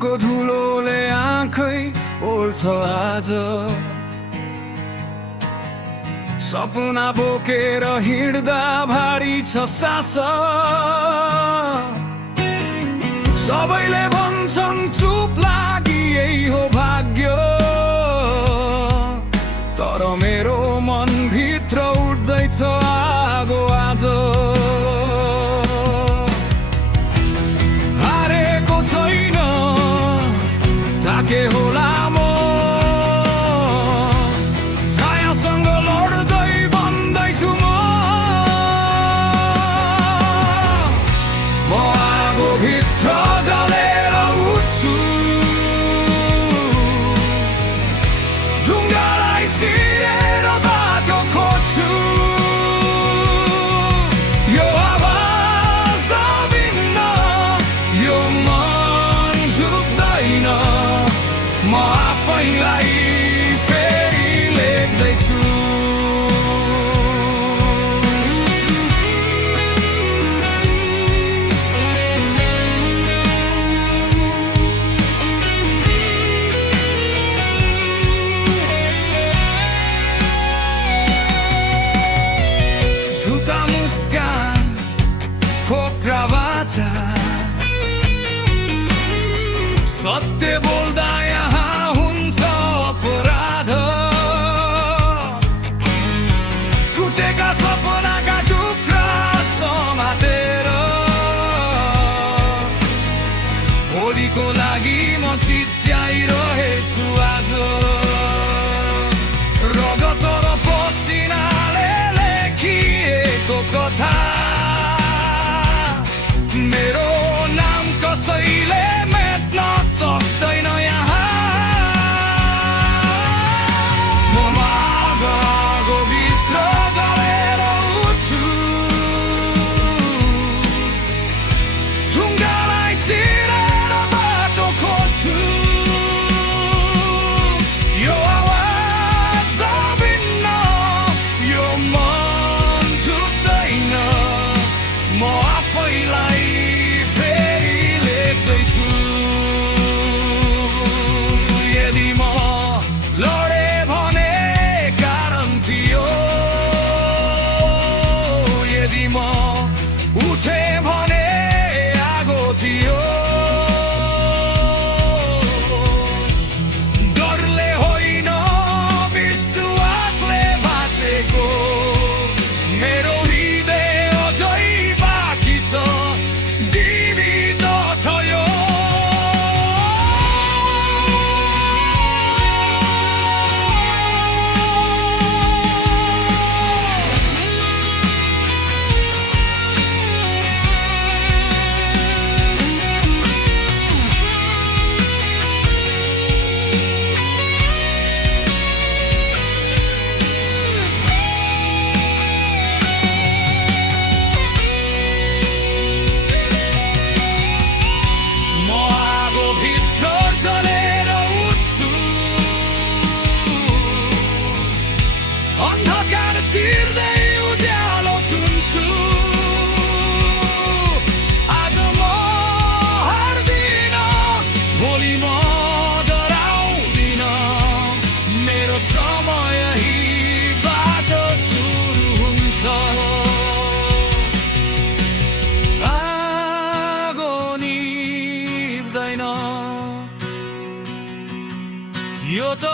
को धुलोले आँखै पोल्छ आज। सपना बोकेर हिँड्दा भारी छ सास। सबैले भन्छन् चुप लागि यही हो भाग्य, तर मेरो मनभित्र उठ्दैछ आगो आज। हारेको छैन थाके होला म, छायासँग लड्दै बन्दैछु म आगोभित्र जलेर उठ्छु। ढुङ्गालाई चिरेर बाटो खोज्छु। यो आवाज दबिन्न, यो मन झुक्दैन, म आफैलाई फेरि लेख्दैछु। झुटा मुस्कान खोक्रा बाचा, सत्य बोल्दा यहाँ हुन्छ अपराध। टुटेका सपनाका टुक्रा समातेर भोलिको लागि म चिच्याइरहेछु आज। रगत र पसिनाले लेखिएको कथा, मेरो नाम कसैले मेट्न सक्दैन यहाँ। म आगोभित्र जलेर उठ्छु। ढुङ्गालाई चिरेर बाटो खोज्छु। यो आवाज दबिन्न, यो मन झुक्दैन, म आफैलाई फेरि लेख्दैछु। यदि म लडे भने कारण थियो, यदि म उठे भने आगो थियो। डरले होइन विश्वासले बाँचेको, मेरो हृदय अझै बाँकी छ, जीवित छ यो। म आगोभित्र जलेर उठ्छु। अन्धकार छिर्दै उज्यालो चुन्छु। आज म हार्दिन, भोलि म डराउँदिन, मेरो समय यहीबाट सुरु हुन्छ। आगो निभ्दैन, यो त